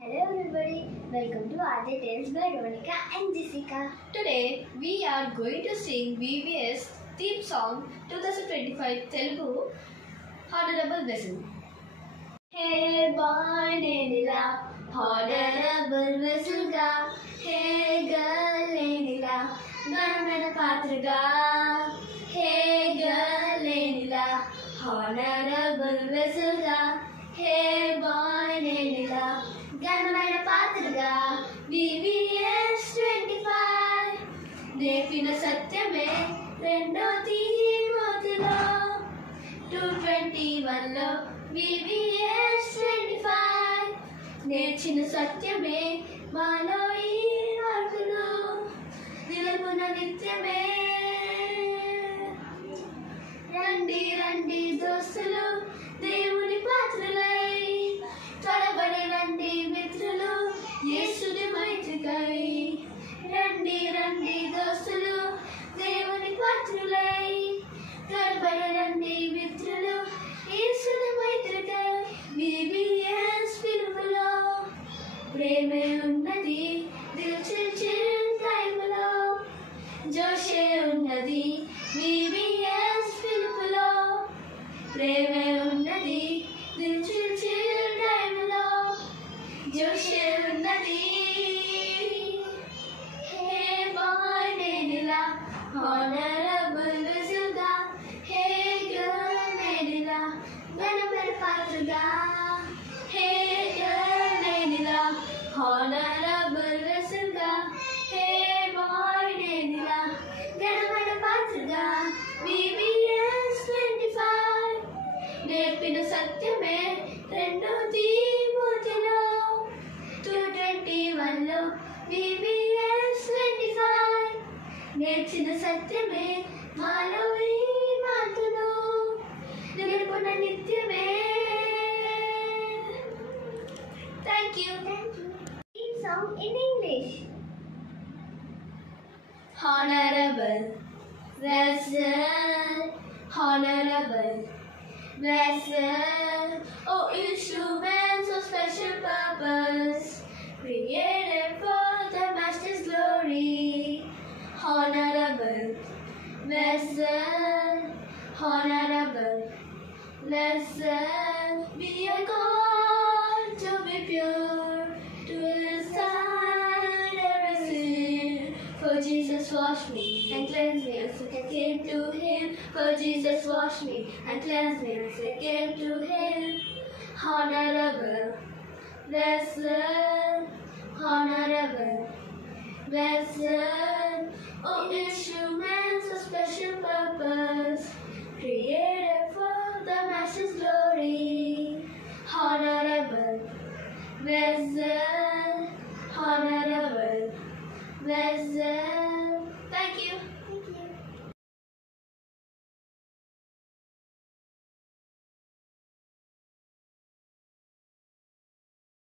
Hello everybody, welcome to RJ Tales by Ronika and Jessica. Today we are going to sing VVS theme song 2025 Telugu Honorable Vessel. Hey boy Nenila, honorable vessel ga. Hey girl Nenila, Ganamana Patraga. Hey girl Nenila, honorable vessel ga. Hey boy Nenila, Ganamana Patraga. VVS 25 నేర్పిన సత్యమే రెండో తీమోతిలో 221లో VVS 25 నేర్చిన సత్యమే మాలో ఈ మార్పులు నిలమున నిత్యమే రండి రండి దోస్తులు దేవుని పాత్రలై తడబడి రండి మిత్రులు యేసుని మైత్రికై రండి రండి దోస్తులు దేవుని పాత్రలై తడబడి రండి మిత్రులు యేసుని మైత్రికై VVS పిలుపులో ప్రేమే ఉన్నది దిల్చిల్చే టైములో జోషే ఉన్నది VVS పిలుపులో ప్రేమే ఉన్నది దిల్చిల్చే టైములో జోషే ఉన్నది హే బాయ్ నేనిలా honorable vessel ga. Hey girl నేనిలా గణపతి పాత్రగా. Hey girl నేనిలా honorable vessel ga. Hey boy నేనిలా గణపతి పాత్రగా. VVS 25 నేర్పిన సత్యమే రెండో తీమోతిలో 221లో VVS 25 నేర్చిన సత్యమే మాలో ఈ మార్పును నిలుపున నిత్యమే. Thank you. Theme song in English. Honorable vessel, honorable vessel, oh instruments of special purpose, created for the Master's glory. Honorable vessel, honorable vessel, be a God to be pure, to inside every sin. For Jesus washed me and cleansed me, and so I came to Him. For Jesus washed me and cleansed me, and so I came to Him. Honorable vessel, honorable vessel, oh instruments of special purpose, created